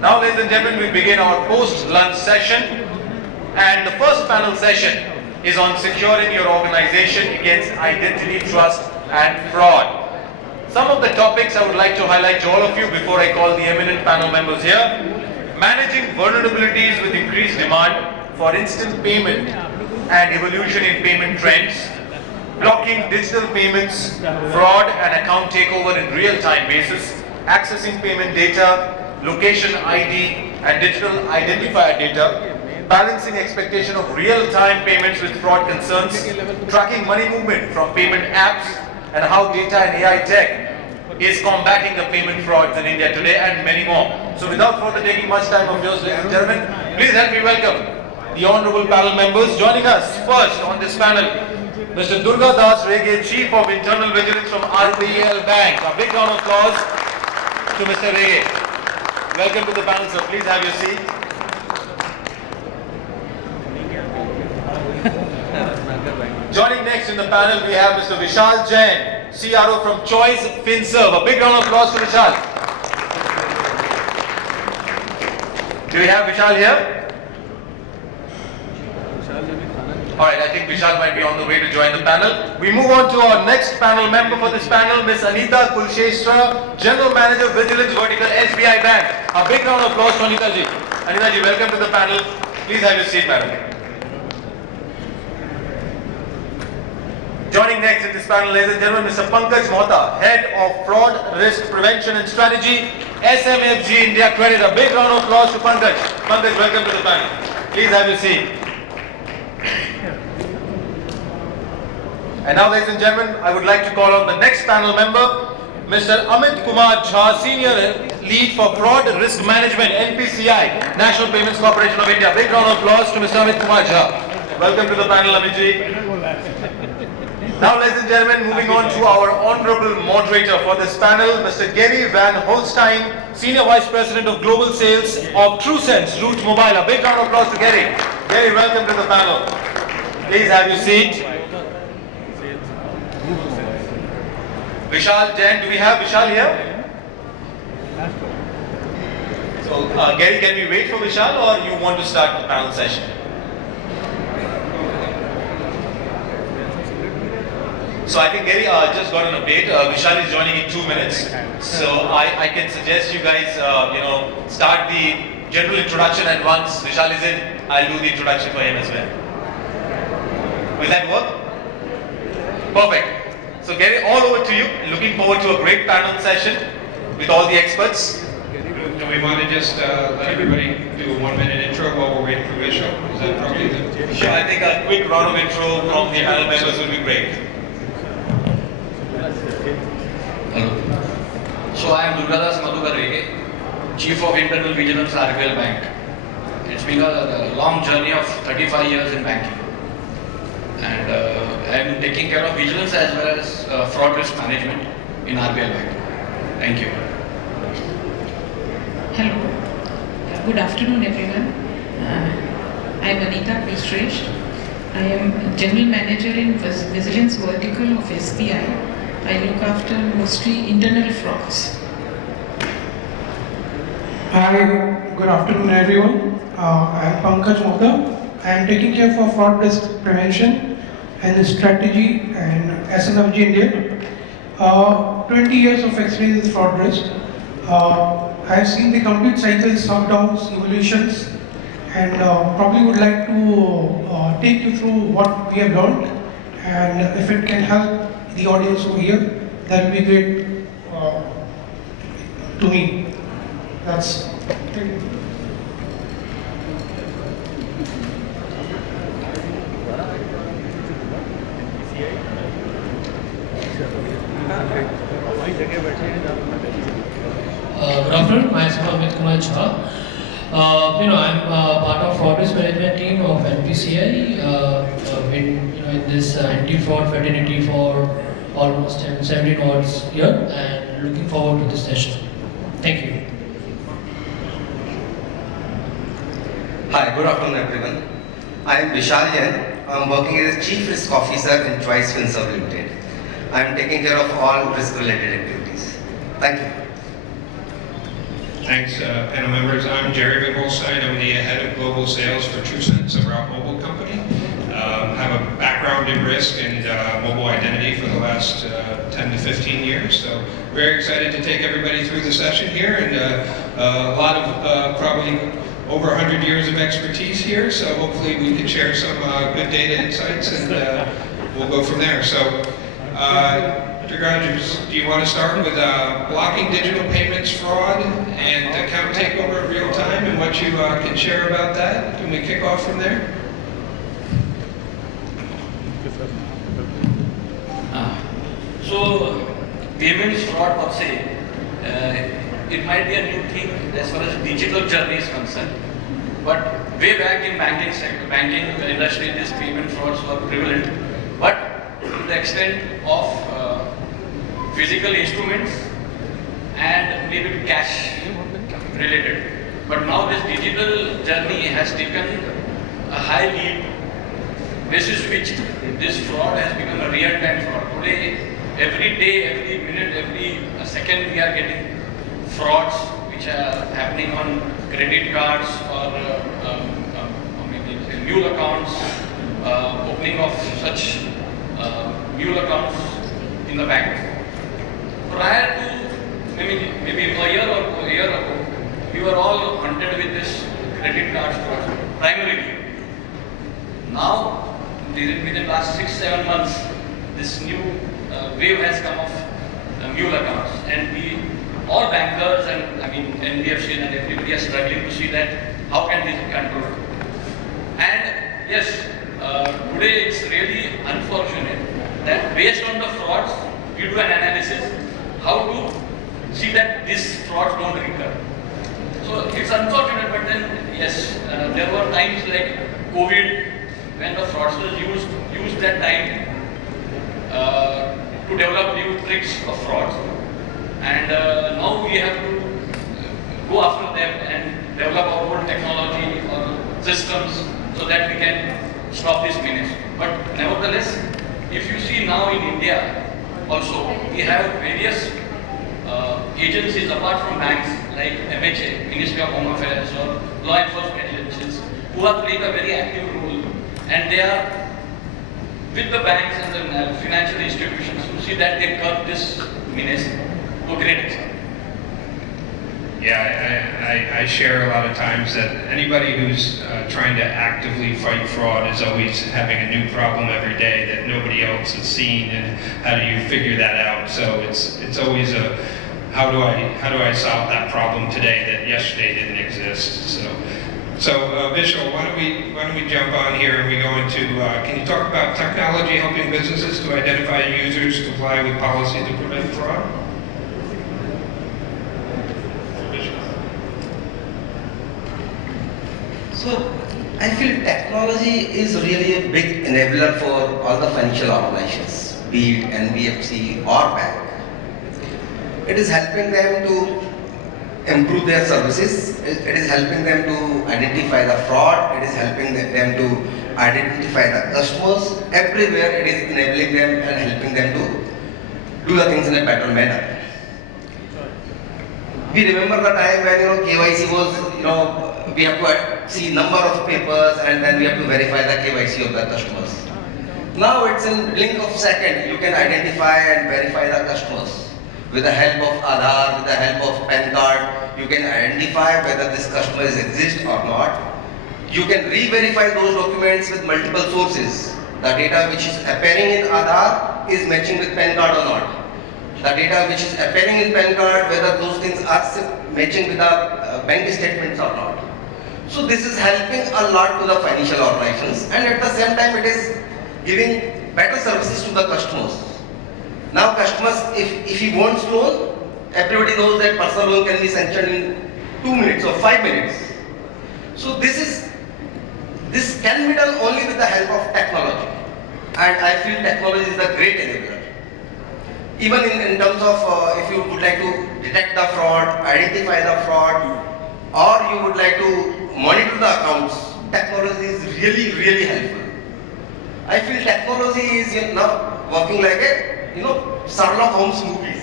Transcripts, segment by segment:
Now, ladies and gentlemen, we begin our post-lunch session. And the first panel session is on securing your organization against identity trust and fraud. Some of the topics I would like to highlight to all of you before I call the eminent panel members here. Managing vulnerabilities with increased demand for instant payment and evolution in payment trends. Blocking digital payments, fraud and account takeover in real-time basis. Accessing payment data, location ID and digital identifier data. Balancing expectation of real-time payments with fraud concerns. Tracking money movement from payment apps and how data and AI tech is combating the payment frauds in India today, and many more. So without further taking much time of yours, ladies and gentlemen, please help me welcome the honorable panel members. Joining us first on this panel, Mr. Durgadas, Rege, Chief of Internal Vigilance from RBL Bank. A big round of applause to Mr. Rege. Welcome to the panel, sir. Please have your seat. Joining next in the panel, we have Mr. Vishal Jain, CRO from Choice Finserve. A big round of applause to Vishal. Do we have Vishal here? Alright, I think Vishal might be on the way to join the panel. We move on to our next panel member for this panel, Ms. Anita Kulshrestha, General Manager, Vigilance Vertical, SBI Bank. A big round of applause to Anita ji. Anita ji, welcome to the panel. Please have your seat, madam. Joining next in this panel, ladies and gentlemen, Mr. Pankaj Mohta, Head of Fraud, Risk Prevention and Strategy, SMFG India Credit. A big round of applause to Pankaj. Pankaj, welcome to the panel. Please have your seat. And now, ladies and gentlemen, I would like to call on the next panel member, Mr. Amitkumar 𝐶𝐞𝐻, Senior Lead for Fraud Risk Management, NPCI, National Payments Corporation of India. Big round of applause to Mr. Amitkumar 𝐶𝐞𝐻. Welcome to the panel, Amitji. Now, ladies and gentlemen, moving on to our honorable moderator for this panel, Mr. Gerry vanHolsteyn, Senior Vice President of Global Sales of TruSense, Route Mobile. A big round of applause to Gerry. Gerry, welcome to the panel. Please have your seat. Vishal Jain, do we have Vishal here? So, Gerry, can we wait for Vishal, or you want to start the panel session? So I think Gerry just got an update. Vishal is joining in 2 minutes. So I can suggest you guys, start the general introduction, and once Vishal is in, I'll do the introduction for him as well. Will that work? Perfect. So Gerry, all over to you. Looking forward to a great panel session with all the experts. Do we want to just let everybody do a 1-minute intro while we're waiting for Vishal? Is that probably the... Sure, I think a quick round of intro from the panel members will be great. Hello. So I am Durgadas Rege, Chief of Internal Vigilance, RBL Bank. It's been a long journey of 35 years in banking. And I am taking care of vigilance as well as fraud risk management in RBL Bank. Thank you. Hello. Good afternoon, everyone. I am Anita Kulshrestha. I am General Manager in Vigilance Vertical of SBI. I look after mostly internal frauds. Hi, good afternoon, everyone. I am Pankaj Mohta. I am taking care for fraud risk prevention and strategy and SMFG India. 20 years of experience in fraud risk. I have seen the complete cycles, up, downs, evolutions, and probably would like to take you through what we have learned, and if it can help the audience over here, that will be great to me. That's it. Good afternoon, myself Amitkumar 𝐶𝐻. I'm part of fraud risk management team of NPCI. Been in this anti-fraud fraternity for almost 17 odd years, and looking forward to this session. Thank you. Hi, good afternoon, everyone. I am Vishal Jain. I am working as Chief Risk Officer in Choice Finserve Limited. I am taking care of all risk-related activities. Thank you. Thanks, panel members. I'm Gerry vanHolsteyn. I'm the head of global sales for TruSense, a route mobile company. I have a background in risk and mobile identity for the last 10 to 15 years. So very excited to take everybody through the session here, and a lot of probably over 100 years of expertise here. So hopefully we can share some good data insights, and we'll go from there. So. Durgadas, do you want to start with blocking digital payments fraud and account takeover in real time, and what you can share about that? Can we kick off from there? So, payments fraud per se, it might be a new thing as far as digital journey is concerned. But way back in banking sector, banking industry, these payment frauds were prevalent. But to the extent of physical instruments and maybe cash related. But now this digital journey has taken a high leap, basis which this fraud has become a real-time fraud. Today, every day, every minute, every second, we are getting frauds which are happening on credit cards or maybe mule accounts, opening of such mule accounts in the bank. Prior to maybe a year ago, we were all hunted with this credit card fraud primarily. Now, within the last 6-7 months, this new wave has come of mule accounts, and all bankers and NBFC and everybody are struggling to see that how can this be controlled. And yes, today it's really unfortunate that based on the frauds, we do an analysis how to see that these frauds don't recur. So it's unfortunate, but then yes, there were times like COVID when the fraudsters used that time to develop new tricks of frauds, and now we have to go after them and develop our own technology or systems so that we can stop this menace. But nevertheless, if you see now in India, also, we have various agencies apart from banks like MHA, Ministry of Home Affairs, or law enforcement agencies, who are playing a very active role, and they are with the banks and the financial institutions to see that they curb this menace to a great extent. Yeah, I share a lot of times that anybody who's trying to actively fight fraud is always having a new problem every day that nobody else has seen, and how do you figure that out? So it's always a how do I solve that problem today that yesterday didn't exist? So Vishal, why don't we jump on here and we go into can you talk about technology helping businesses to identify users, comply with policy to prevent fraud? So, I feel technology is really a big enabler for all the financial organizations, be it NBFC or bank. It is helping them to improve their services, it is helping them to identify the fraud, it is helping them to identify the customers. Everywhere it is enabling them and helping them to do the things in a better manner. We remember the time when KYC was, we have to see number of papers and then we have to verify the KYC of the customers. Now it's in blink of second, you can identify and verify the customers. With the help of Aadhaar, with the help of PAN card, you can identify whether this customer exists or not. You can re-verify those documents with multiple sources. The data which is appearing in Aadhaar is matching with PAN card or not. The data which is appearing in PAN card, whether those things are matching with the bank statements or not. So this is helping a lot to the financial organizations, and at the same time it is giving better services to the customers. Now customers, if he wants loan, everybody knows that personal loan can be sanctioned in 2 minutes or 5 minutes. So this can be done only with the help of technology, and I feel technology is a great enabler. Even in terms of if you would like to detect the fraud, identify the fraud, or you would like to monitor the accounts, technology is really, really helpful. I feel technology is now working like a Sherlock Holmes movies.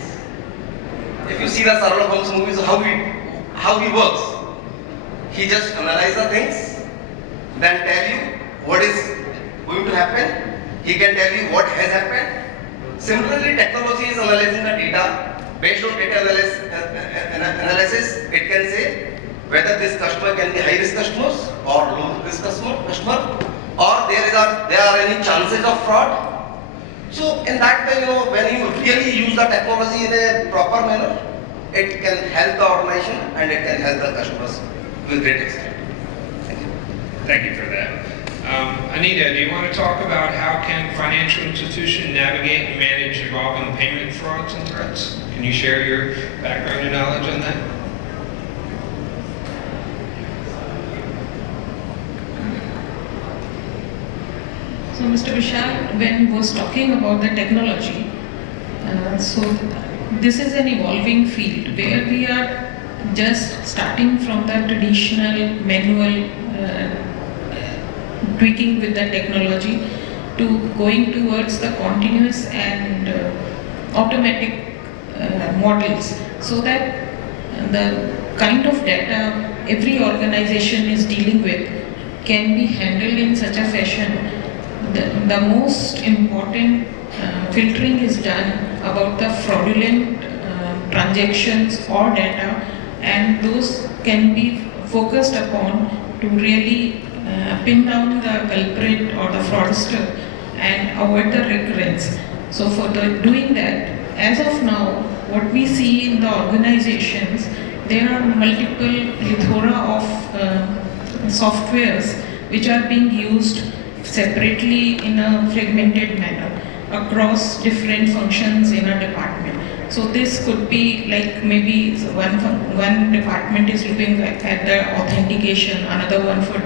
If you see the Sherlock Holmes movies, how how he works. He just analyzes the things, then tell you what is going to happen. He can tell you what has happened. Similarly, technology is analyzing the data. Based on data analysis, it can say whether this customer can be high-risk customers or low-risk customer, or there are any chances of fraud. So in that way, when you really use the technology in a proper manner, it can help the organization and it can help the customers to a great extent. Thank you. Thank you for that. Anita, do you want to talk about how can financial institutions navigate and manage evolving payment frauds and threats? Can you share your background and knowledge on that? So Mr. Vishal, when he was talking about the technology, so this is an evolving field where we are just starting from the traditional manual tweaking with the technology to going towards the continuous and automatic models, so that the kind of data every organization is dealing with can be handled in such a fashion. The most important filtering is done about the fraudulent transactions or data, and those can be focused upon to really pin down the culprit or the fraudster and avoid the recurrence. So for doing that, as of now, what we see in the organizations, there are multiple plethora of softwares which are being used separately in a fragmented manner across different functions in a department. So this could be like maybe one department is looking at the authentication, another one for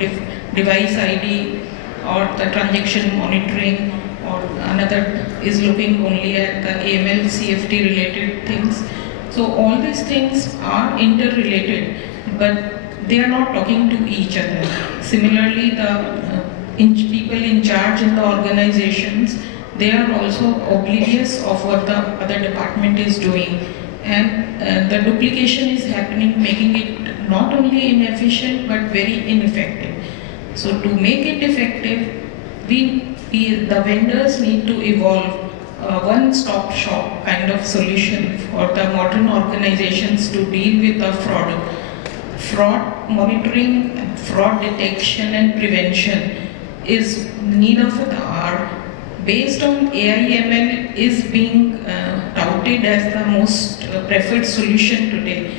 device ID or the transaction monitoring, or another is looking only at the AML, CFT related things. So all these things are interrelated, but they are not talking to each other. Similarly, the people in charge in the organizations, they are also oblivious of what the other department is doing, and the duplication is happening, making it not only inefficient but very ineffective. So to make it effective, the vendors need to evolve a one-stop shop kind of solution for the modern organizations to deal with the fraud monitoring, fraud detection and prevention is need of the hour. Based on AI/ML is being touted as the most preferred solution today,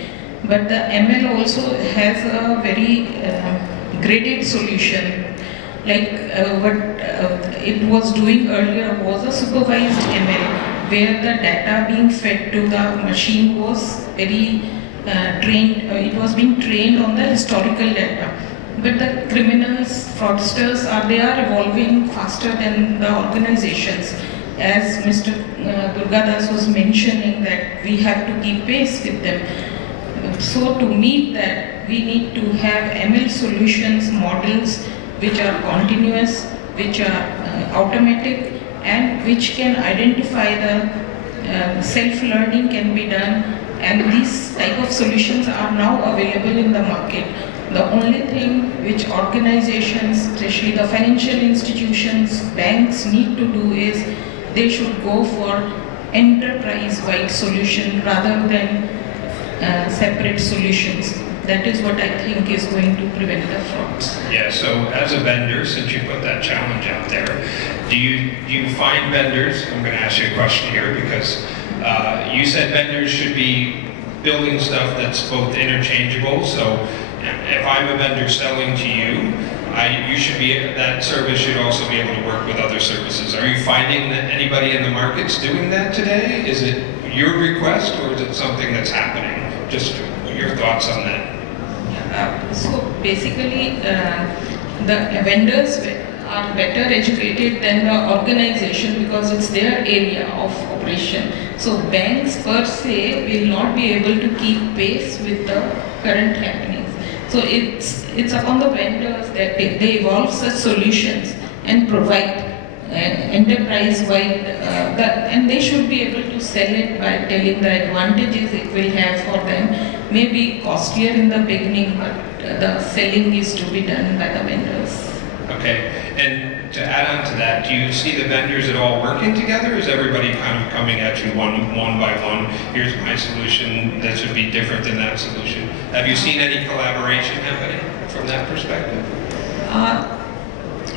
but the ML also has a very graded solution. Like what it was doing earlier was a supervised ML, where the data being fed to the machine was very trained. It was being trained on the historical data. But the criminals, fraudsters, they are evolving faster than the organizations. As Mr. Durgadas was mentioning, that we have to keep pace with them. So to meet that, we need to have ML solutions, models which are continuous, which are automatic, and which can identify the self-learning can be done. And these type of solutions are now available in the market. The only thing which organizations, especially the financial institutions, banks need to do is they should go for enterprise-wide solution rather than separate solutions. That is what I think is going to prevent the frauds. Yeah, so as a vendor, since you put that challenge out there, do you find vendors, I'm going to ask you a question here because you said vendors should be building stuff that's both interchangeable, so if I'm a vendor selling to you, that service should also be able to work with other services. Are you finding that anybody in the market's doing that today? Is it your request or is it something that's happening? Just your thoughts on that. So basically, the vendors are better educated than the organization because it's their area of operation. So banks per se will not be able to keep pace with the current happenings. So it's upon the vendors that they evolve such solutions and provide enterprise-wide, and they should be able to sell it by telling the advantages it will have for them, may be costlier in the beginning, but the selling is to be done by the vendors. Okay, and to add on to that, do you see the vendors at all working together? Is everybody kind of coming at you one by one? Here's my solution, that should be different than that solution. Have you seen any collaboration happening from that perspective?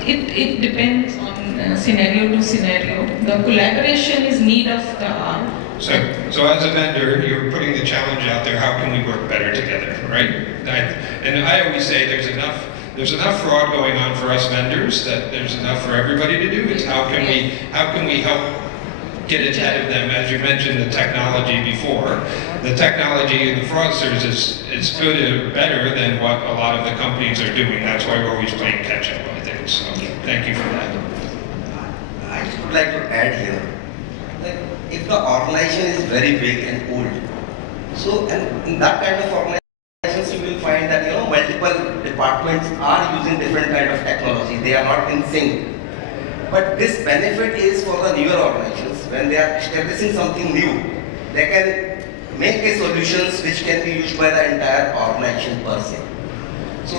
It depends on scenario to scenario. The collaboration is need of the hour. So as a vendor, you're putting the challenge out there, how can we work better together, right? And I always say there's enough fraud going on for us vendors that there's enough for everybody to do. It's how can we help get ahead of them? As you mentioned the technology before, the technology and the fraudsters is good or better than what a lot of the companies are doing. That's why we're always playing catch up, I think. So thank you for that. I just would like to add here, like if the organization is very big and old, so and in that kind of organizations you will find that multiple departments are using different kind of technology. They are not in sync. But this benefit is for the newer organizations. When they are establishing something new, they can make a solutions which can be used by the entire organization per se. So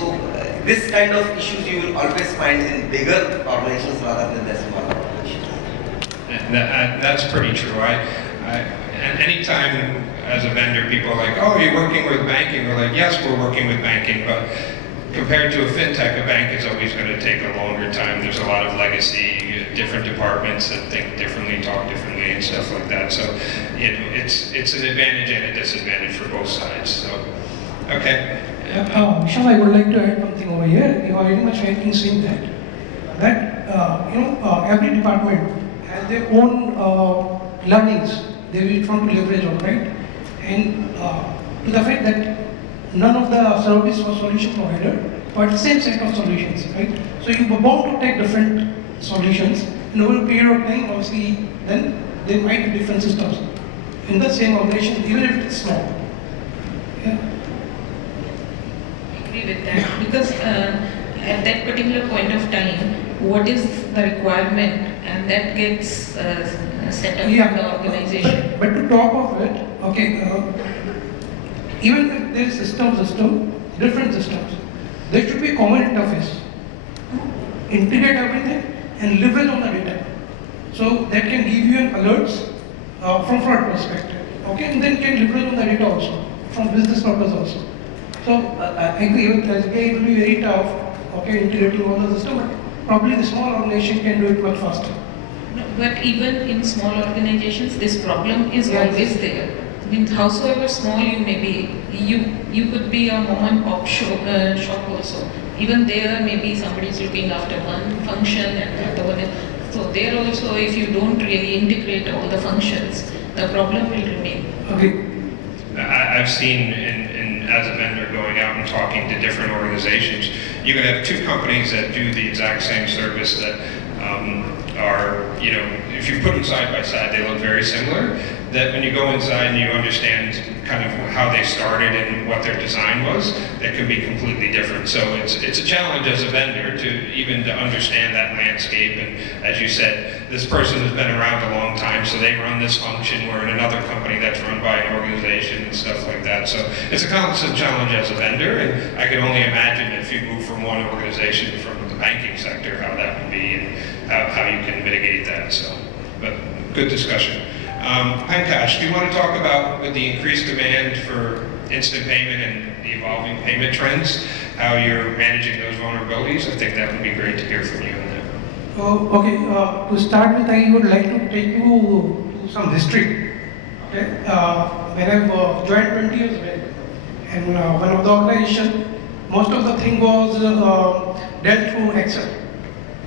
this kind of issues you will always find in bigger organizations rather than the smaller organizations. That's pretty true. And anytime as a vendor people are like, oh, you're working with banking, we're like, yes, we're working with banking, but compared to a fintech, a bank is always going to take a longer time. There's a lot of legacy, different departments that think differently, talk differently, and stuff like that. So it's an advantage and a disadvantage for both sides. So, okay. Vishal, I would like to add something over here. You are very much right in saying that every department has their own learnings they will try to leverage on, right? And to the fact that none of the service or solution provider but the same set of solutions, right? So you are bound to take different solutions, and over a period of time, obviously, then there might be different systems in the same organization, even if it's small. Yeah. I agree with that, because at that particular point of time, what is the requirement, and that gets set up in the organization. But to top of it, okay, even if there is system, different systems, there should be a common interface. Integrate everything and leverage on the data. So that can give you an alerts from fraud perspective. Okay, and then can leverage on the data also, from business purpose also. So I agree with SBI, it will be very tough, okay, integrating all the system, but probably the small organization can do it much faster. No, but even in small organizations, this problem is always there. I mean, howsoever small you may be, you could be a mom and pop shop also. Even there, maybe somebody is looking after one function and the other one is. So there also, if you don't really integrate all the functions, the problem will remain. Okay. I've seen as a vendor going out and talking to different organizations, you can have two companies that do the exact same service that are, if you put them side by side, they look very similar. That when you go inside and you understand kind of how they started and what their design was, that can be completely different. So it's a challenge as a vendor to understand that landscape. And as you said, this person has been around a long time, so they run this function. We're in another company that's run by an organization and stuff like that. So it's a constant challenge as a vendor, and I can only imagine if you move from one organization from the banking sector, how that would be and how you can mitigate that. So, but good discussion. Pankaj, do you want to talk about with the increased demand for instant payment and the evolving payment trends, how you're managing those vulnerabilities? I think that would be great to hear from you on that. Okay, to start with, I would like to take you to some history. Okay, when I joined 20 years back, and one of the organization, most of the thing was dealt through Excel.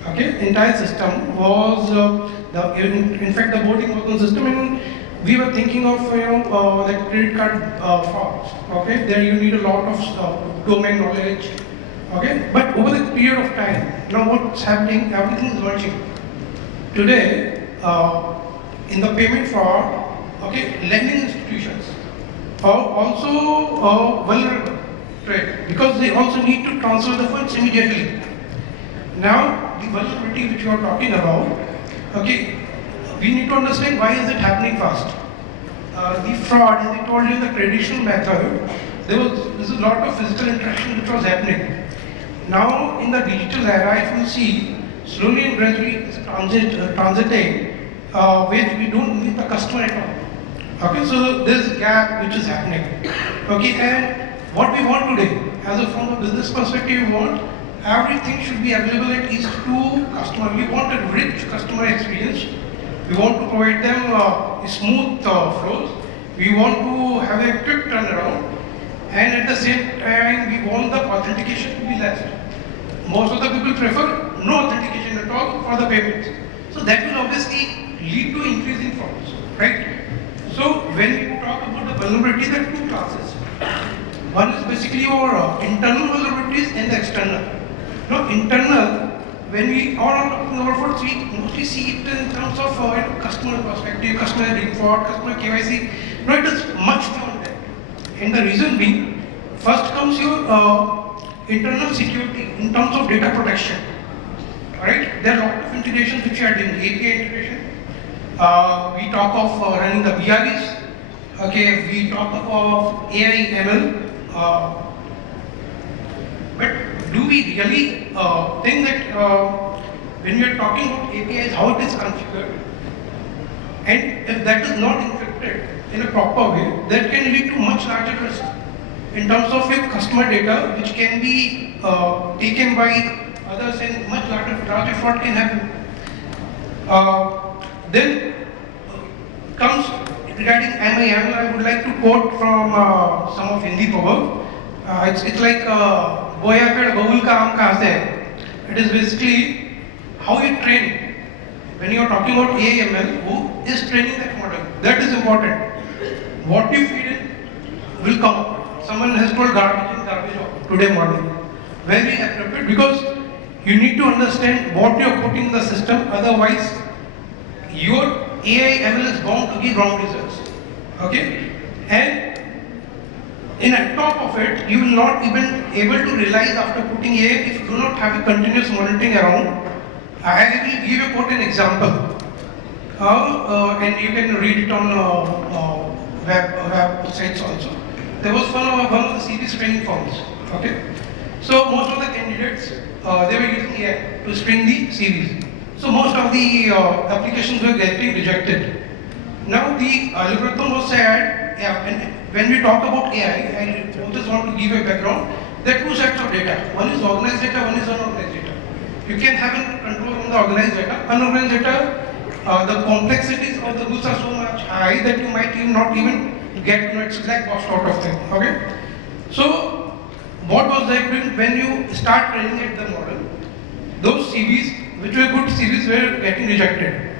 Okay, entire system was in fact the boarding was on system, and we were thinking of like credit card frauds. Okay, there you need a lot of domain knowledge. Okay, but over the period of time, now what's happening? Everything is merging. Today, in the payment fraud, okay, lending institutions are also vulnerable, right? Because they also need to transfer the funds immediately. Now, the vulnerability which you are talking about, okay, we need to understand why is it happening fast. The fraud, as I told you, the traditional method, there's a lot of physical interaction which was happening. Now in the digital era, if you see, slowly and gradually it's transiting where we don't meet the customer at all. Okay, so there's a gap which is happening. Okay, and what we want today, from a business perspective, we want everything should be available at least to customer. We want a rich customer experience. We want to provide them smooth flows. We want to have a quick turnaround, and at the same time, we want the authentication to be less. Most of the people prefer no authentication at all for the payments. So that will obviously lead to increase in frauds, right? So when we talk about the vulnerability, there are two classes. One is basically your internal vulnerabilities and the external. Now internal, when we are talking about frauds, we mostly see it in terms of customer perspective, customer default, customer KYC. No, it is much beyond that. And the reason being, first comes your internal security in terms of data protection. Alright, there are a lot of integrations which we are doing, API integration. We talk of running the BREs. Okay, we talk of AI, ML. But do we really think that when we are talking about APIs, how it is configured, and if that is not encrypted in a proper way, that can lead to much larger risk in terms of your customer data, which can be taken by others, and much larger fraud can happen. Then comes regarding ML, I would like to quote from some of Hindi proverb. It's like boya ped babul ka aam kahan se hai. It is basically how you train. When you are talking about AI ML, who is training that model? That is important. What you feed in will come up. Someone has told garbage in, garbage out today morning. Very appropriate, because you need to understand what you are putting in the system, otherwise your AI ML is bound to give wrong results. Okay? And on top of it, you will not even able to realize after putting AI if you do not have a continuous monitoring around. I will give you an example. And you can read it on websites also. There was one of the CVs training forms. Okay, so most of the candidates they were using AI to screen the CVs. So most of the applications were getting rejected. Now the algorithm was said, and when we talk about AI, I just want to give a background. There are two sets of data. One is organized data, one is unorganized data. You can have a control on the organized data. Unorganized data, the complexities of the rules are so much high that you might not even get to its black box sort of thing. Okay? So, what was that when you start training at the model? Those CVs, which were good CVs, were getting rejected.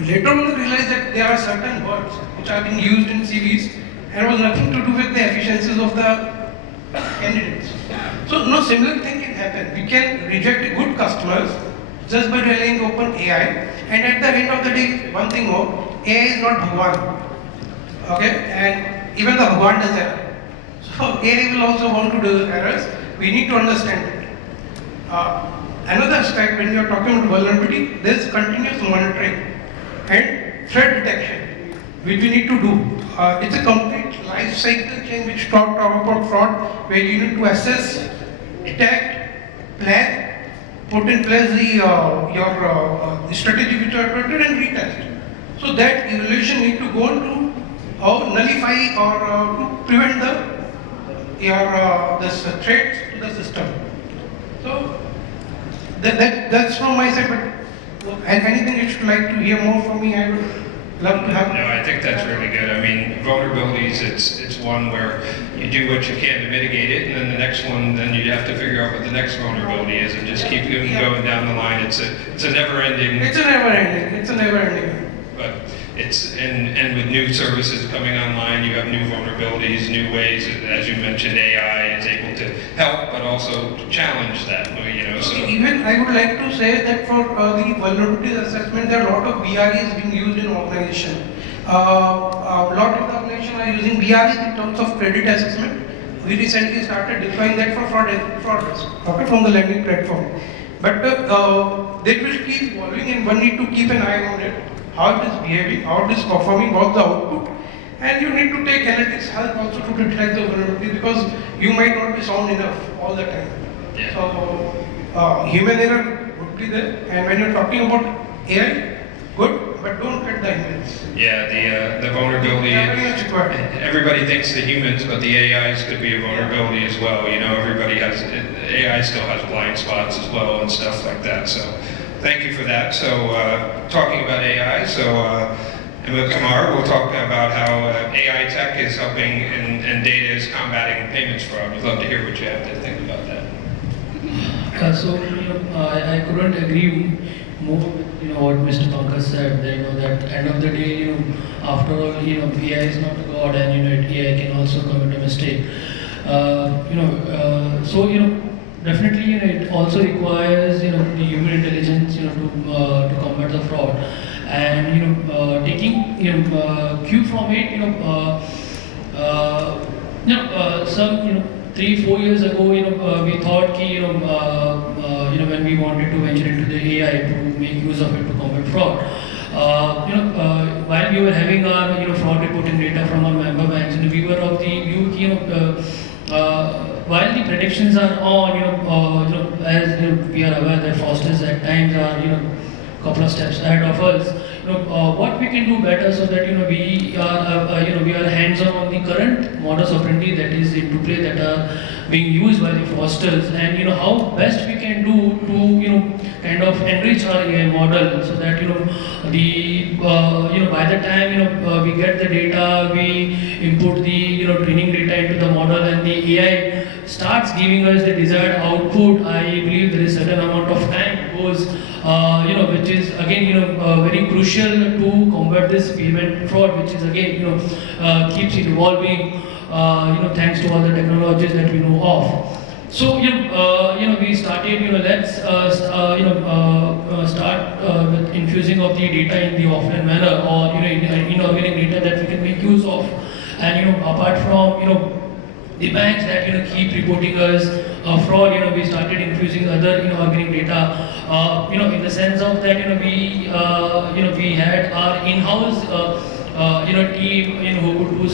Later on, I realized that there are certain words which are being used in CVs and it was nothing to do with the efficiencies of the candidates. So, no similar thing can happen. We can reject good customers just by relying open AI, and at the end of the day, one thing more, AI is not Bhagwan. Okay, and even the Bhagwan does error. So AI will also want to do errors. We need to understand it. Another aspect when you are talking about vulnerability, there is continuous monitoring and threat detection, which we need to do. It's a complete life cycle chain which talk about fraud, where you need to assess, detect, plan, put in place the strategy which are adopted and retest. So that evaluation need to go on to nullify or to prevent this threats to the system. So that's from my side. But anything you should like to hear more from me, I would love to have. No, I think that's really good. I mean, vulnerabilities, it's one where you do what you can to mitigate it, and then the next one, then you have to figure out what the next vulnerability is, and just keep going down the line. It's a never-ending. It's a never-ending. But it's and with new services coming online, you have new vulnerabilities, new ways. As you mentioned, AI is able to help, but also to challenge that. So even I would like to say that for the vulnerability assessment, there are a lot of BREs being used in organization. A lot of the organizations are using BREs in terms of credit assessment. We recently started deploying that for fraud risk, okay, from the lending platform. But they will keep evolving, and one need to keep an eye on it. How it is behaving, how it is performing, what's the output, and you need to take analytics help also to detect the vulnerability, because you might not be sound enough all the time. Yeah. So human error would be there, and when you're talking about AI, good, but don't cut the humans. Yeah, the vulnerability. Very much required. Everybody thinks the humans, but the AIs could be a vulnerability as well. You know, everybody has, AI still has blind spots as well and stuff like that. So thank you for that. So talking about AI, so Amitkumar will talk about how AI tech is helping and data is combating payments fraud. We'd love to hear what you have to think about that. I couldn't agree more with what Mr. Pankaj said. That end of the day, after all, AI is not a god, and AI can also commit a mistake. Definitely, it also requires the human intelligence, to combat the fraud, and taking cue from it. Some 3-4 years ago, we thought when we wanted to venture into the AI to make use of it to combat fraud, while we were having our fraud reporting data from our member banks, we were of the view, while the predictions are on, as we are aware that fraudsters at times are couple of steps ahead of us. What we can do better so that we are hands-on on the current modus operandi that is into play, that are being used by the fraudsters, and how best we can do to kind of enrich our AI model so that by the time we get the data, we input the training data into the model, and the AI starts giving us the desired output. I believe there is a certain amount of time goes, which is again very crucial to combat this payment fraud, which is again keeps evolving, thanks to all the technologies that we know of. So we started, let's start with infusing of the data in the offline manner, or inorganic data that we can make use of, and apart from the banks that keep reporting us fraud, we started infusing other inorganic data, in the sense of that we had our in-house team who would do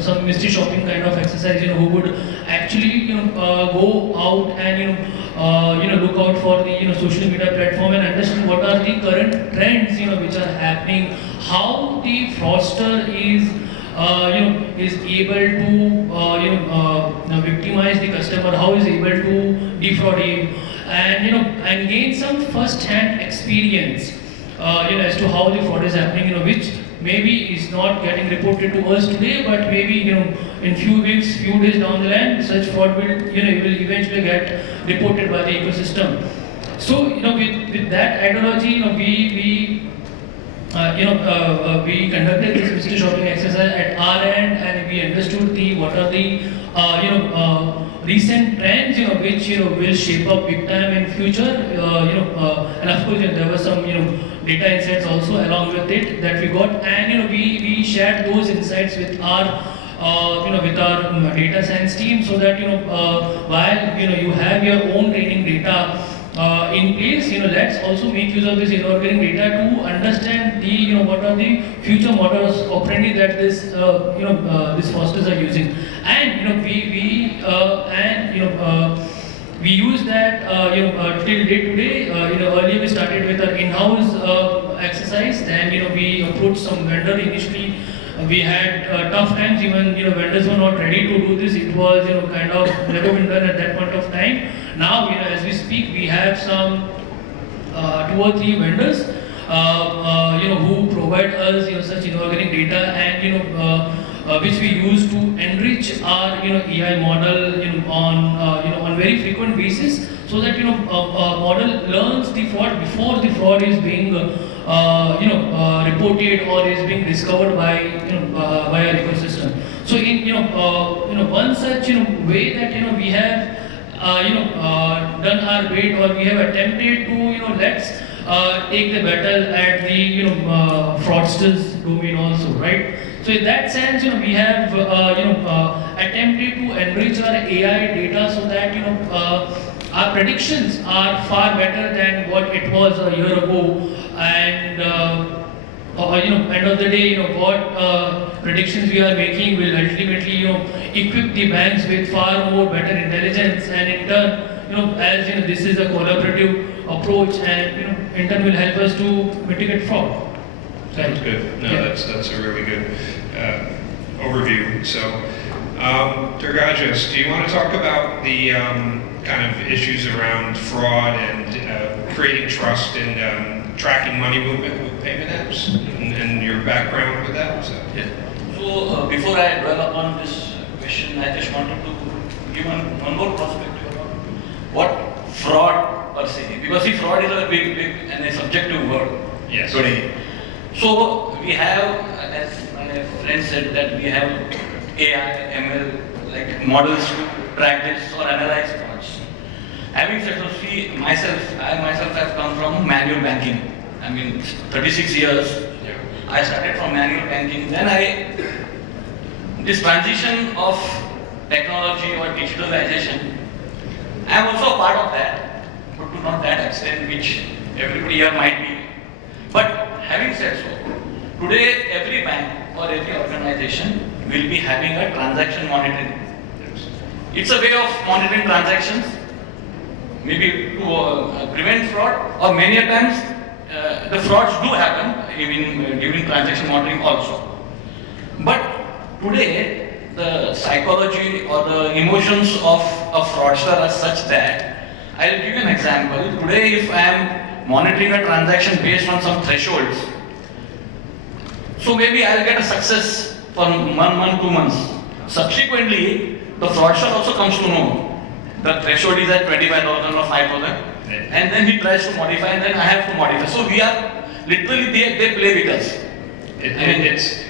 some mystery shopping kind of exercise, who would actually go out and look out for the social media platform and understand what are the current trends which are happening, how the fraudster is able to victimize the customer, how is able to defraud him, and gain some first-hand experience as to how the fraud is happening, which maybe is not getting reported to us today, but maybe in few weeks, few days down the line, such fraud will will eventually get reported by the ecosystem. So with that ideology, we conducted this mystery shopping exercise at our end, and we understood what are the recent trends which will shape up big time in future, and of course there were some data insights also along with it that we got, and we shared those insights with our with our data science team, so that while you have your own training data in place, let's also make use of this inorganic data to understand the what are the future models operandi that this these fraudsters are using, and we use that till day to day. Earlier we started with our in-house exercise, then we approached some vendor initially. We had tough times, even vendors were not ready to do this. It was kind of never been done at that point of time. Now as we speak, we have some 2 or 3 vendors who provide us such inorganic data, and which we use to enrich our AI model on very frequent basis, so that a model learns the fraud before the fraud is being reported or is being discovered by our ecosystem. So in one such way that we have done our bit, or we have attempted to let's take the battle at the fraudsters domain also, right? So in that sense, we have attempted to enrich our AI data so that our predictions are far better than what it was a year ago, and end of the day, what predictions we are making will ultimately, equip the banks with far more better intelligence, and in turn, as this is a collaborative approach, and in turn will help us to mitigate fraud. Sounds good. No, Yeah. that's a really good overview. So, Durgadas, do you want to talk about the kind of issues around fraud and creating trust in tracking money movement with payment apps and your background with that? So, Yeah. So before I dwell upon this question, I just wanted to give one more perspective about what fraud per se. Because see, fraud is a big and a subjective word Yes. today. So we have, as my friend said, that we have AI, ML, like models to track this or analyze frauds. Having said so, see, I myself have come from manual banking. I mean, 36 years. Yeah. I started from manual banking. Then this transition of technology or digitalization, I am also a part of that, but to not that extent which everybody here might be. But having said so, today every bank or every organization will be having a transaction monitoring. It's a way of monitoring transactions, maybe to prevent fraud, or many a times the frauds do happen even during transaction monitoring also. But today the psychology or the emotions of a fraudster are such that, I'll give you an example. Today if I am monitoring a transaction based on some thresholds, so maybe I'll get a success for 1 month, 2 months. Subsequently, the fraudster also comes to know the threshold is at 25,000 or 5,000, and then he tries to modify, and then I have to modify. So we are literally, they play with us.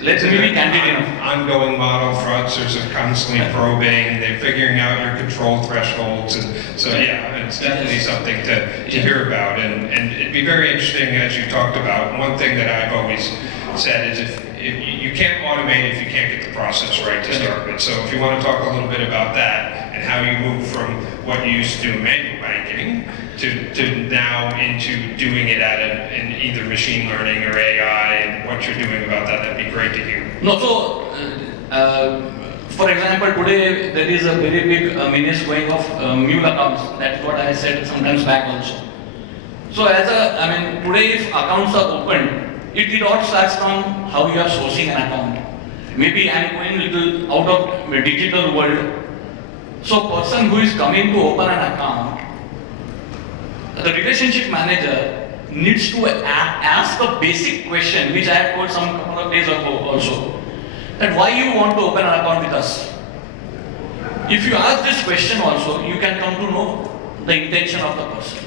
Let's be candid enough. Ongoing model. Fraudsters are constantly probing. They're figuring out your control thresholds, and so yeah, it's definitely something to hear about. And it'd be very interesting, as you talked about. One thing that I've always said is if you can't automate if you can't get the process right to start with. So if you want to talk a little bit about that and how you move from what you used to do in manual banking to now into doing it in either machine learning or AI, and what you're doing about that, that'd be great to hear. No, so for example, today there is a very big menace going of mule accounts. That's what I said sometimes back also. So today if accounts are opened, it all starts from how you are sourcing an account. Maybe I am going little out of the digital world. So person who is coming to open an account, the relationship manager needs to ask a basic question, which I have told some couple of days ago also, that why you want to open an account with us. If you ask this question also, you can come to know the intention of the person.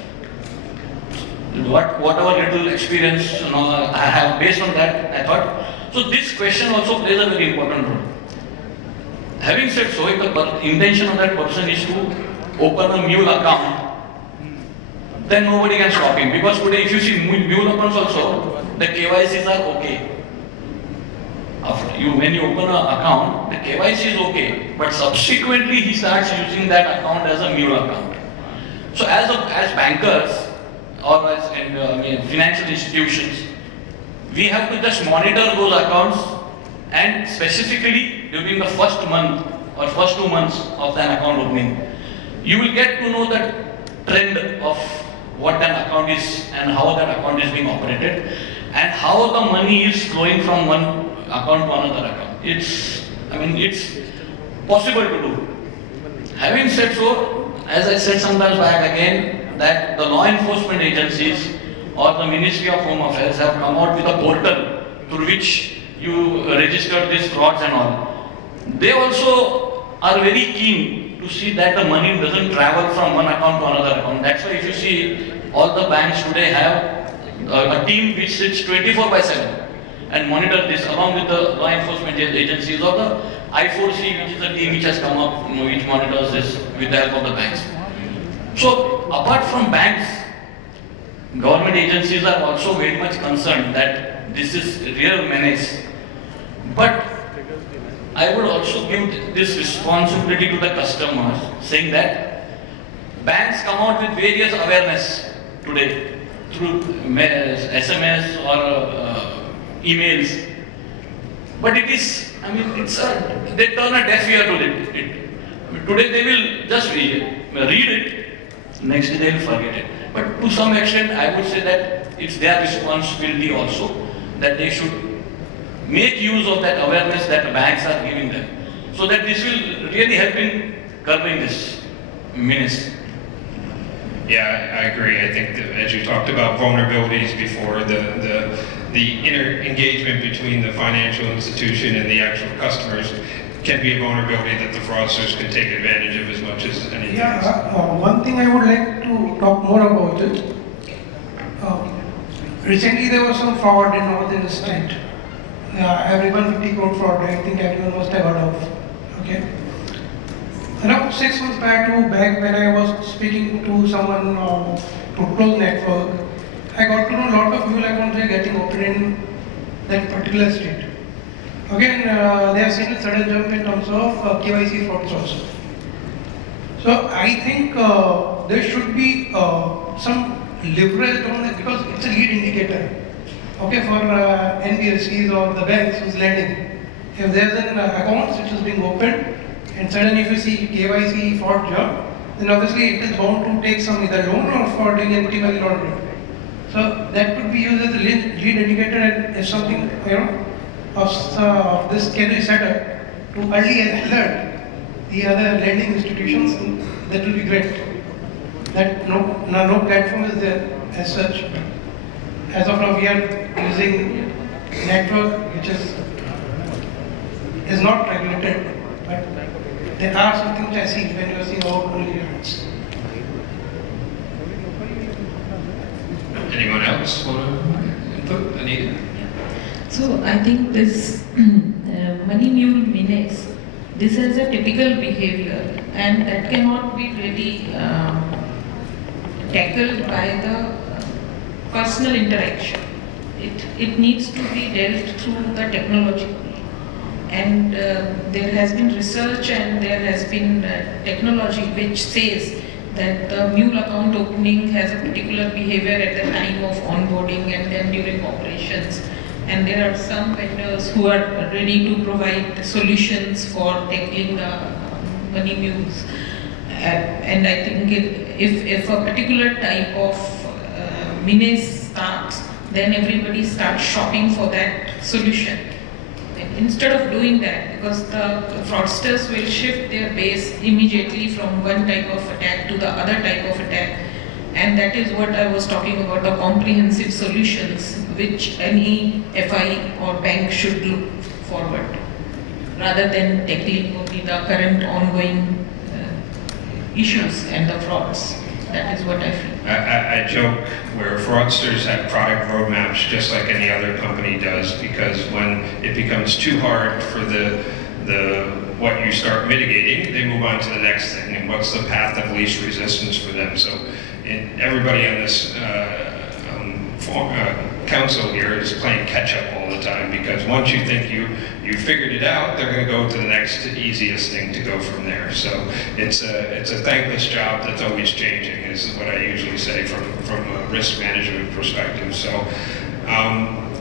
Whatever little experience I have, based on that, I thought. So this question also plays a very important role. Having said so, if the intention of that person is to open a mule account, then nobody can stop him. Because today, if you see mule accounts also, the KYCs are okay. When you open an account, the KYC is okay, but subsequently he starts using that account as a mule account. So as bankers or as financial institutions, we have to just monitor those accounts, and specifically during the first month or first 2 months of an account opening, you will get to know the trend of what an account is and how that account is being operated and how the money is flowing from one account to another account. It's possible to do. Having said so, as I said sometimes back again, that the law enforcement agencies or the Ministry of Home Affairs have come out with a portal through which you register these frauds and all. They also are very keen to see that the money doesn't travel from one account to another account. That's why if you see, all the banks today have a team which sits 24/7 and monitor this along with the law enforcement agencies, or the I4C, which is a team which has come up, which monitors this with the help of the banks. So apart from banks, government agencies are also very much concerned that this is real menace. But I would also give this responsibility to the customers, saying that banks come out with various awareness today through SMS or emails. But it is, I mean, they turn a deaf ear to it. Today they will just read it, next day they will forget it. But to some extent, I would say that it's their responsibility also that they should make use of that awareness that the banks are giving them, so that this will really help in curbing this menace. Yeah, I agree. I think that as you talked about vulnerabilities before, the inner engagement between the financial institution and the actual customers can be a vulnerability that the fraudsters can take advantage of as much as anything else. One thing I would like to talk more about it. Recently there was some fraud in northern state. Every 150 crore fraud, I think everyone must have heard of. Okay. Around 6 months back when I was speaking to someone to close network, I got to know a lot of mule accounts are getting opened in that particular state. Again, they have seen a sudden jump in terms of KYC frauds also. So I think there should be some leverage on that, because it's a lead indicator. Okay, for NBFCs or the banks who's lending. If there's an account which is being opened, and suddenly if you see KYC fraud jump, then obviously it is bound to take some either loan or for doing anti-money laundering. So that could be used as a lead indicator, and if something of this can be set up to early alert the other lending institutions, that will be great. That no platform is there as such. As of now, we are using network which is not regulated, but there are something which I see when you are seeing all only units. Anyone else want to input? Anita? So I think this money mule menace, this is a typical behavior, and that cannot be really tackled by the personal interaction. It needs to be dealt through the technology. And there has been research and there has been technology which says that the mule account opening has a particular behavior at the time of onboarding and then during operations. And there are some vendors who are ready to provide solutions for tackling the money mules. And I think if a particular type of menace starts, then everybody starts shopping for that solution. Instead of doing that, because the fraudsters will shift their base immediately from one type of attack to the other type of attack, and that is what I was talking about, the comprehensive solutions which any FI or bank should look forward, rather than tackling only the current ongoing issues and the frauds. That is what I feel. I joke where fraudsters have product roadmaps just like any other company does, because when it becomes too hard for the what you start mitigating, they move on to the next thing, and what's the path of least resistance for them. So everybody on this council here is playing catch up all the time, because once you think you figured it out, they're going to go to the next easiest thing to go from there. So it's a thankless job that's always changing, is what I usually say from a risk management perspective. So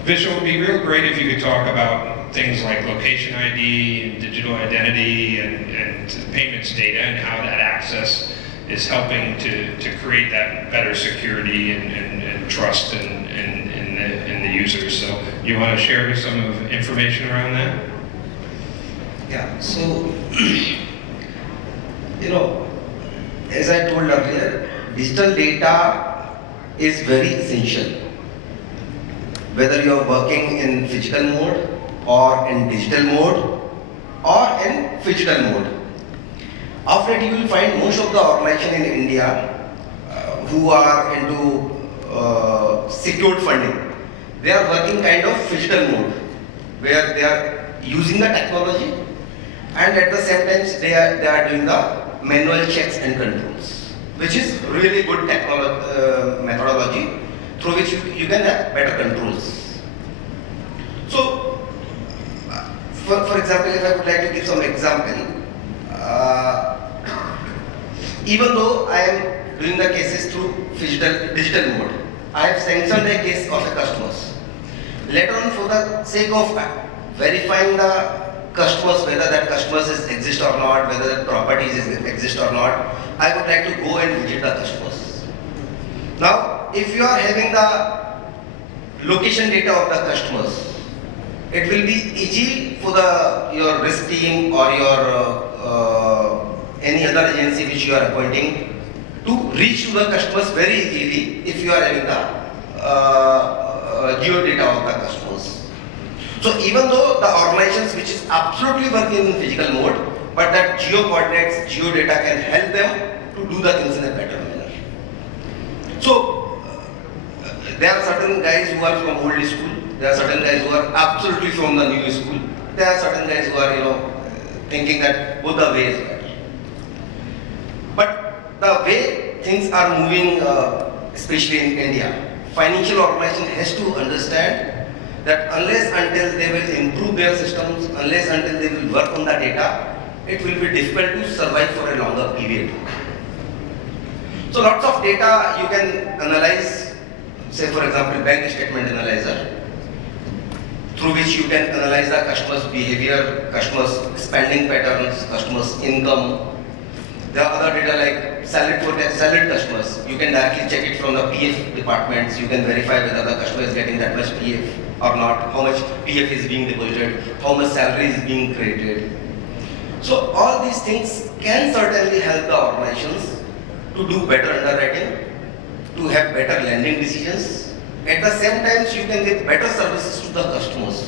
Vishal, it would be real great if you could talk about things like location ID and digital identity and payments data, and how that access is helping to create that better security and trust in the users. So you want to share some of information around that? Yeah, so, as I told earlier, digital data is very essential. Whether you are working in physical mode or in digital mode or in phygital mode. After it, you will find most of the organizations in India who are into secured funding. They are working kind of phygital mode, where they are using the technology, and at the same time they are doing the manual checks and controls, which is really good methodology through which you can have better controls. So, for example, if I would like to give some example, even though I am doing the cases through digital mode, I have sanctioned a case of a customer. later on, for the sake of verifying the customers, whether that customers exist or not, whether that properties exist or not, I would like to go and visit the customers. Now, if you are having the location data of the customers, it will be easy for your risk team or your any other agency which you are appointing to reach to the customers very easily if you are having the geo data of the customers. So even though the organizations which is absolutely working in physical mode, but that geo coordinates, geo data can help them to do the things in a better manner. So there are certain guys who are from old school. There are certain guys who are absolutely from the new school. There are certain guys who are, thinking that both the ways are better. But the way things are moving, especially in India, financial organization has to understand that unless until they will improve their systems, unless until they will work on the data, it will be difficult to survive for a longer period. So lots of data you can analyze, say for example, bank statement analyzer, through which you can analyze the customer's behavior, customer's spending patterns, customer's income. There are other data like salaried customers. You can directly check it from the PF departments. You can verify whether the customer is getting that much PF or not, how much PF is being deposited, how much salary is being created. So all these things can certainly help the organizations to do better underwriting, to have better lending decisions. At the same time, you can give better services to the customers.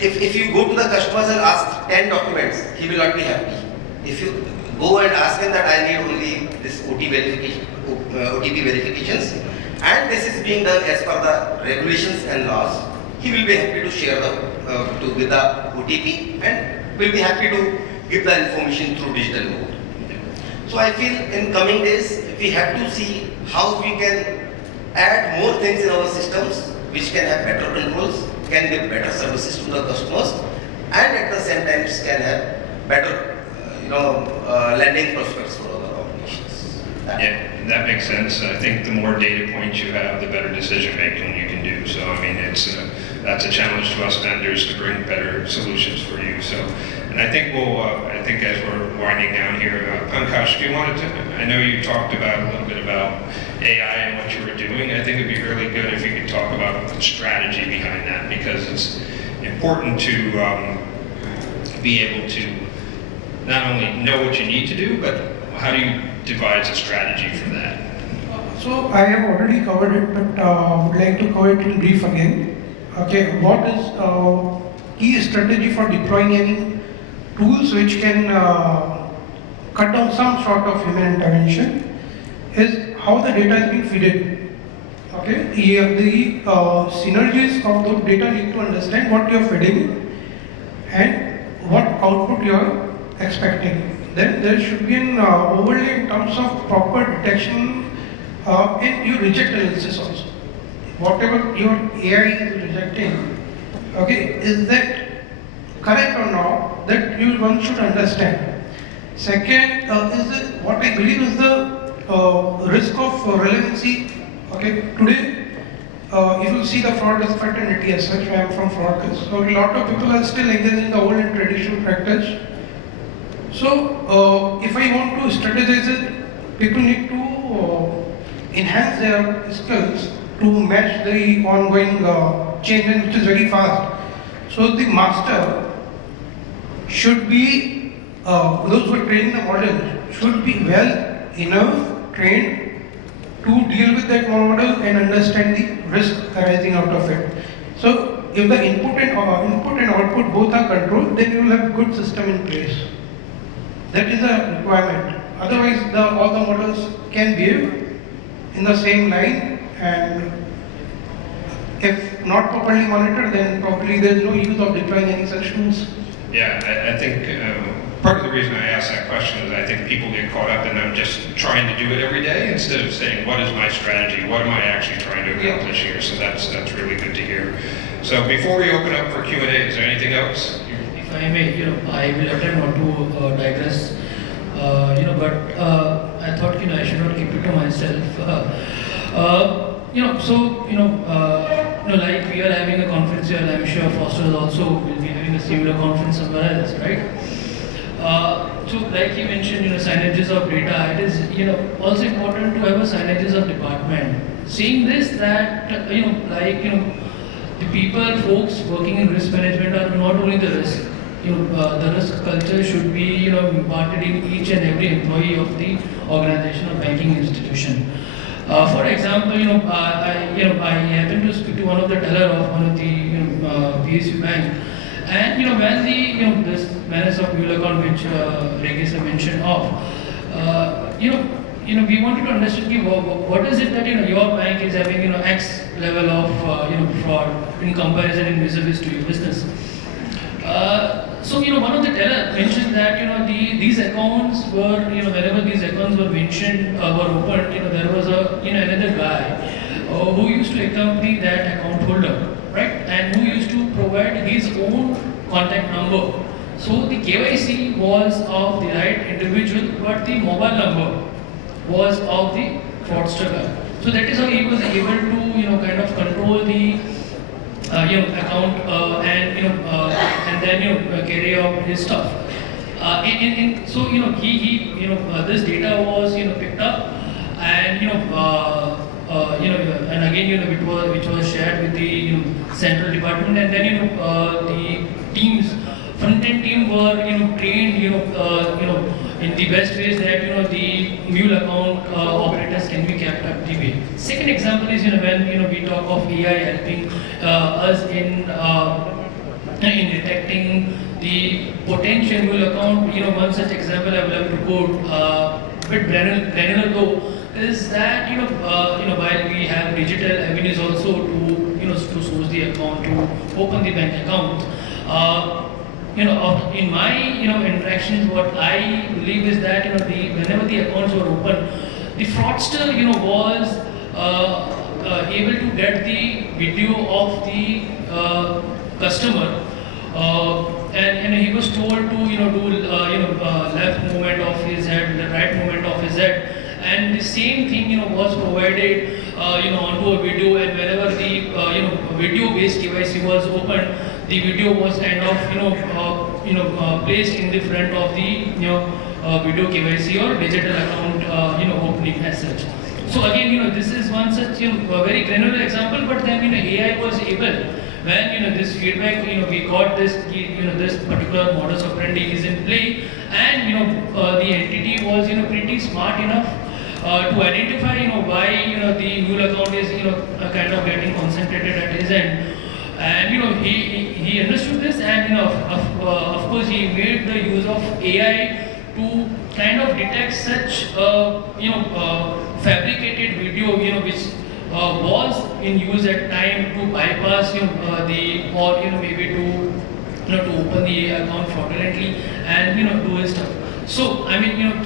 If you go to the customers and ask 10 documents, he will not be happy. If you go and ask him that I need only this OTP verifications, and this is being done as per the regulations and laws, he will be happy to share with the OTP and will be happy to give the information through digital mode. So I feel in coming days, we have to see how we can add more things in our systems which can have better controls, can give better services to the customers, and at the same time can have better lending prospects for other organizations. Yeah, that makes sense. I think the more data points you have, the better decision making you can do. So I mean, that's a challenge to us vendors to bring better solutions for you. So, and I think I think as we're winding down here, Pankaj, do you want to? I know you talked about a little bit about AI and what you were doing. I think it'd be really good if you could talk about the strategy behind that, because it's important to be able to not only know what you need to do, but how do you devise a strategy for that? So I have already covered it, but would like to cover it in brief again. Okay, what is key strategy for deploying any tools which can cut down some sort of human intervention is how the data is being fed. Okay, the synergies of the data need to understand what you are feeding and what output you are expecting. Then there should be an overlay in terms of proper detection and your reject analysis also. Whatever your AI is rejecting, okay, is that correct or not? That one should understand. Second is what I believe is the risk of relevancy. Okay, today if you see the fraud risk fraternity as such, I am from fraud risk. So a lot of people are still engaged in the old and traditional practice. So if I want to strategize it, people need to enhance their skills to match the ongoing change, which is very fast. So the master should be, those who are training the model should be well enough trained to deal with that model and understand the risk arising out of it. So if the input and output both are controlled, then you will have a good system in place. That is a requirement. Otherwise, all the models can behave in the same line, and if not properly monitored, then probably there is no use of deploying any such tools. Yeah, I think part of the reason I ask that question is I think people get caught up in them just trying to do it every day instead of saying, what is my strategy? What am I actually trying to accomplish here? So that's really good to hear. So before we open up for Q&A, is there anything else? If I may, I will attempt not to digress, but I thought, I should not keep it to myself. Like we are having a conference here, I'm sure Foster's also will be having a similar conference somewhere else, right? So like you mentioned, signages of data, it is, also important to have a signages of department. Seeing this, that, the people, folks working in risk management are not only the risk, the risk culture should be, imparted in each and every employee of the organization or banking institution. For example, I happened to speak to one of the teller of one of the PSU bank, and when the this managed of mule account which Rege mentioned of, we wanted to understand what is it that your bank is having X level of fraud in comparison in vis-a-vis to your business. So one of the teller mentioned that these accounts were whenever these accounts were mentioned were opened, there was a another guy who used to accompany that account holder, right, and who used to provide his own contact number. So the KYC was of the right individual, but the mobile number was of the fraudster guy. So that is how he was able to kind of control the account and then carry out his stuff. So this data was picked up, and and again which was shared with the central department, and then the teams, front-end team were trained in the best ways that the mule account operators can be kept up the way. Second example is when we talk of AI helping us in detecting the potential mule account. One such example I would like to quote, a bit granular though, is that while we have digital avenues also to source the account, to open the bank account. In my interactions, what I believe is that whenever the accounts were open, the fraudster was able to get the video of the customer, and he was told to do left movement of his head, the right movement of his head, and the same thing was provided onto a video, and whenever the video-based KYC was opened, the video was kind of placed in the front of the video KYC or digital account opening as such. So again, this is one such very granular example, but then AI was able, when this feedback we got this this particular modus operandi is in play, and the entity was pretty smart enough to identify why the mule account is kind of getting concentrated at his end. And he understood this, and of course he made the use of AI to kind of detect such fabricated video which was in use at time to bypass maybe to open the account fraudulently and do his stuff. So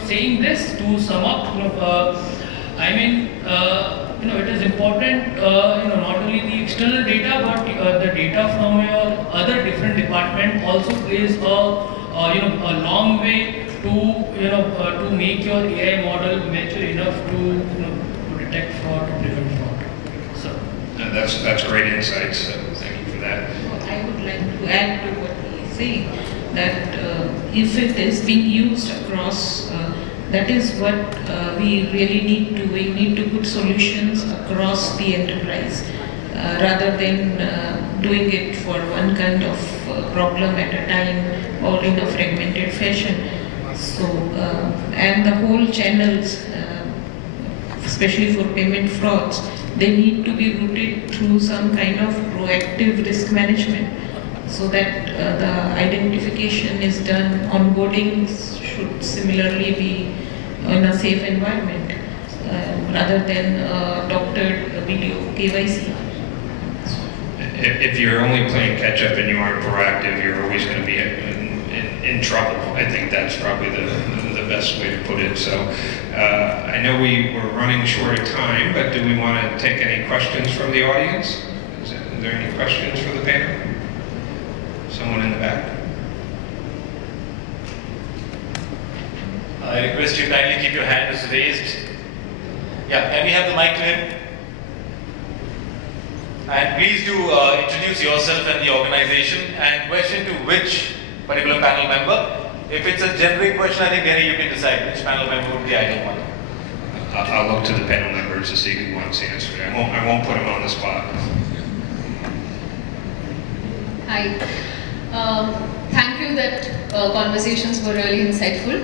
saying this to sum up, it is important, not only the external data, but the data from your other different department also plays a long way to make your AI model mature enough to detect fraud, to prevent fraud. So that's great insights. So thank you for that. I would like to add to what he is saying, that if it is being used across. That is what we really need to. We need to put solutions across the enterprise rather than doing it for one kind of problem at a time or in a fragmented fashion. So, and the whole channels, especially for payment frauds, they need to be routed through some kind of proactive risk management, so that the identification is done. Onboarding should similarly be in a safe environment rather than doctored video KYC. If you're only playing catch up and you aren't proactive, you're always going to be in trouble. I think that's probably the best way to put it. So I know we were running short of time, but do we want to take any questions from the audience? Is there any questions for the panel? Someone in the back? I request you kindly keep your hand raised. Yeah, can we have the mic to him? And please do introduce yourself and the organization and question to which particular panel member. If it's a generic question, I think Gerry, you can decide which panel member would be the ideal one. I'll look to the panel members to see who wants to answer it. I won't put them on the spot. Hi. Thank you that conversations were really insightful.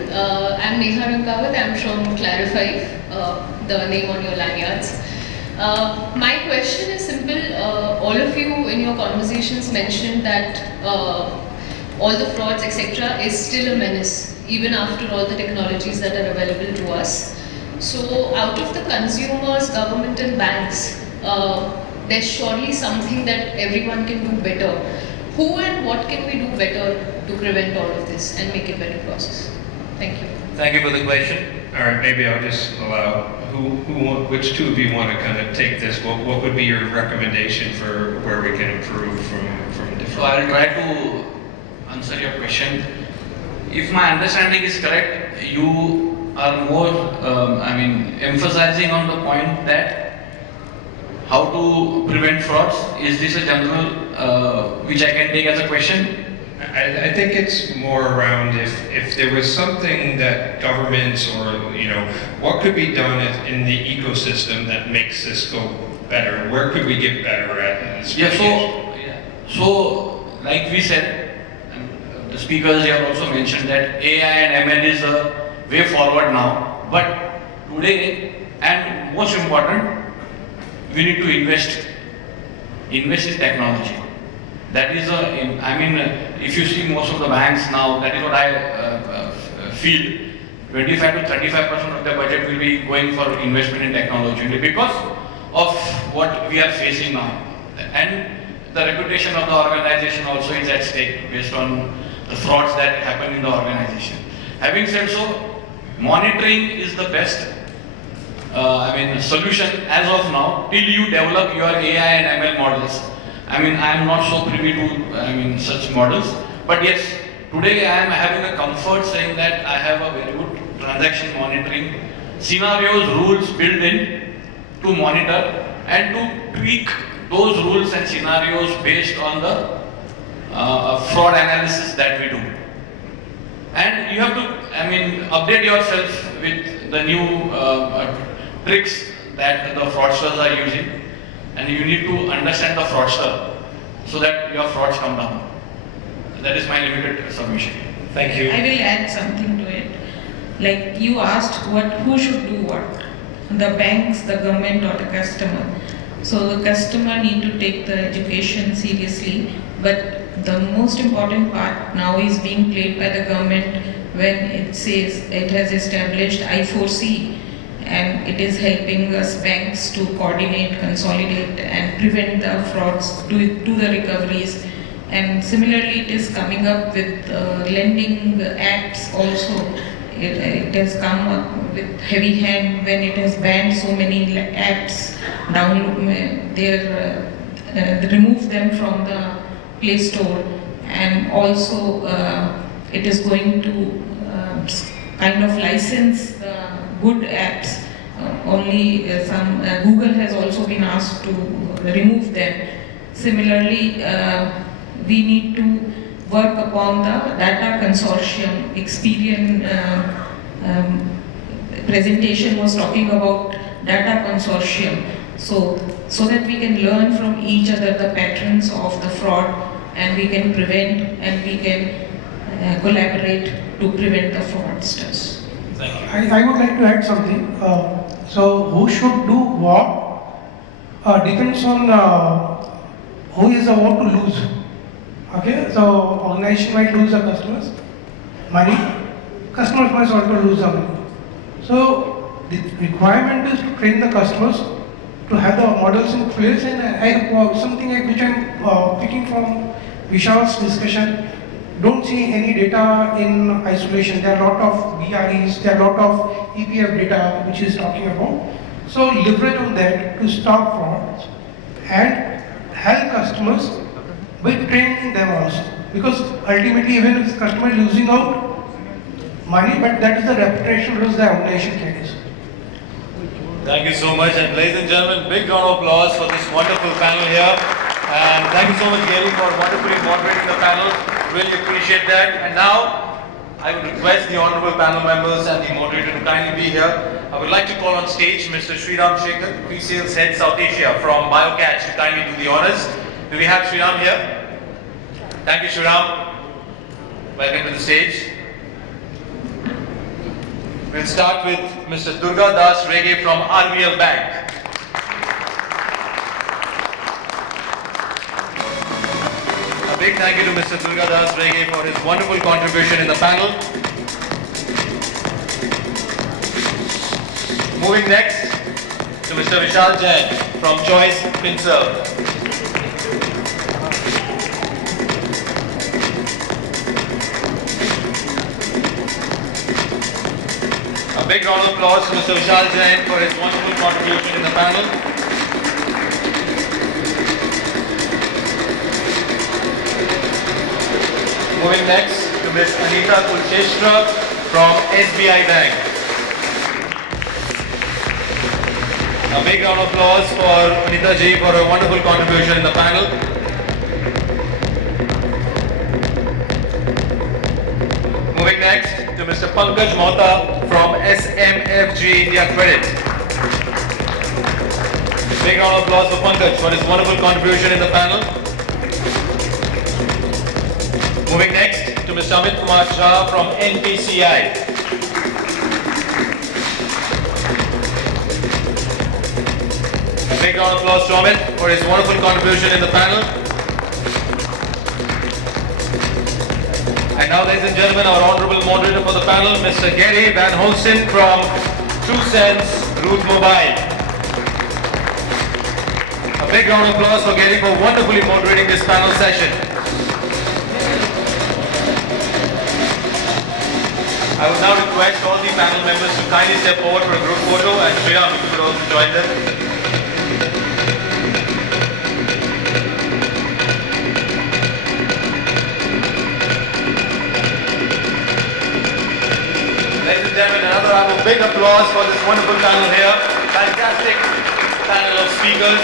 I'm 𝐒𝐞𝐬𝐭. I'm from Clarify, the name on your lanyards. My question is simple. All of you in your conversations mentioned that all the frauds, etc., is still a menace, even after all the technologies that are available to us. So, out of the consumers, government, and banks, there's surely something that everyone can do better. Who and what can we do better to prevent all of this and make it better process? Thank you. Thank you for the question. All right, maybe I'll just allow, which two of you want to kind of take this? What would be your recommendation for where we can improve from different? So I'll try to answer your question. If my understanding is correct, you are more, emphasizing on the point that how to prevent frauds. Is this a general, which I can take as a question? I think it's more around if there was something that governments or, what could be done in the ecosystem that makes this go better? Where could we get better at? So, like we said, the speakers here also mentioned that AI and ML is the way forward now. But today, and most important, we need to invest in technology. That is if you see most of the banks now, that is what I feel, 25 to 35% of the budget will be going for investment in technology because of what we are facing now. And the reputation of the organization also is at stake based on the frauds that happen in the organization. Having said so, monitoring is the best solution as of now till you develop your AI and ML models. I am not so privy to such models, but yes, today I am having a comfort saying that I have a very good transaction monitoring scenarios, rules built in to monitor and to tweak those rules and scenarios based on the fraud analysis that we do. And you have to, update yourself with the new tricks that the fraudsters are using. And you need to understand the fraudster so that your frauds come down. That is my limited submission. Thank you. I will add something to it. Like you asked, who should do what? The banks, the government, or the customer. So the customer need to take the education seriously, but the most important part now is being played by the government when it says it has established I4C. And it is helping us banks to coordinate, consolidate and prevent the frauds, do the recoveries. And similarly, it is coming up with lending apps also. It has come up with heavy hand when it has banned so many apps, remove them from the Play Store. And also it is going to kind of license the good apps. Only some Google has also been asked to remove them. Similarly, we need to work upon the data consortium. Experian presentation was talking about data consortium. So that we can learn from each other the patterns of the fraud and we can prevent and we can collaborate to prevent the fraudsters. I would like to add something. So who should do what depends on who is about to lose. Okay, so organization might lose the customers, money. Customers might also lose the money. So the requirement is to train the customers to have the models in place. And something which I'm picking from Vishal's discussion. Don't see any data in isolation. There are a lot of BREs, there are a lot of EPF data which is talking about. So leverage on that to stop frauds and help customers by training them also. Because ultimately even if the customer is losing out money, but that is the reputation risk the organization carries. Thank you so much, and ladies and gentlemen, big round of applause for this wonderful panel here. And thank you so much, Gerry, for wonderfully moderating the panel. Really appreciate that. And now, I would request the honorable panel members and the moderator to kindly be here. I would like to call on stage Mr. Sriram Shekhar, Pre-Sales Head South Asia from 𝐈𝐝𝐞𝐬𝐭, to kindly do the honors. Do we have Sriram here? Thank you, Sriram. Welcome to the stage. We'll start with Mr. Durgadas Rege from RBL Bank. A big thank you to Mr. Durgadas Rege for his wonderful contribution in the panel. Moving next to Mr. Vishal Jain from Choice Finserve. A big round of applause to Mr. Vishal Jain for his wonderful contribution in the panel. Moving next to Ms. Anita Kulshrestha from SBI Bank. A big round of applause for Anita ji for her wonderful contribution in the panel. Moving next to Mr. Pankaj Mohta from SMFG India Credit. Big round of applause for Pankaj for his wonderful contribution in the panel. Moving next to Mr. Amitkumar from NPCI. A big round of applause to Amit for his wonderful contribution in the panel. And now, ladies and gentlemen, our honorable moderator for the panel, Mr. Gerry vanHolsteyn from TruSense Mobile. A big round of applause for Gerry for wonderfully moderating this panel session. I would now request all the panel members to kindly step forward for a group photo, and Sriram, you could also join them. Ladies and gentlemen, another round of big applause for this wonderful panel here. Fantastic panel of speakers.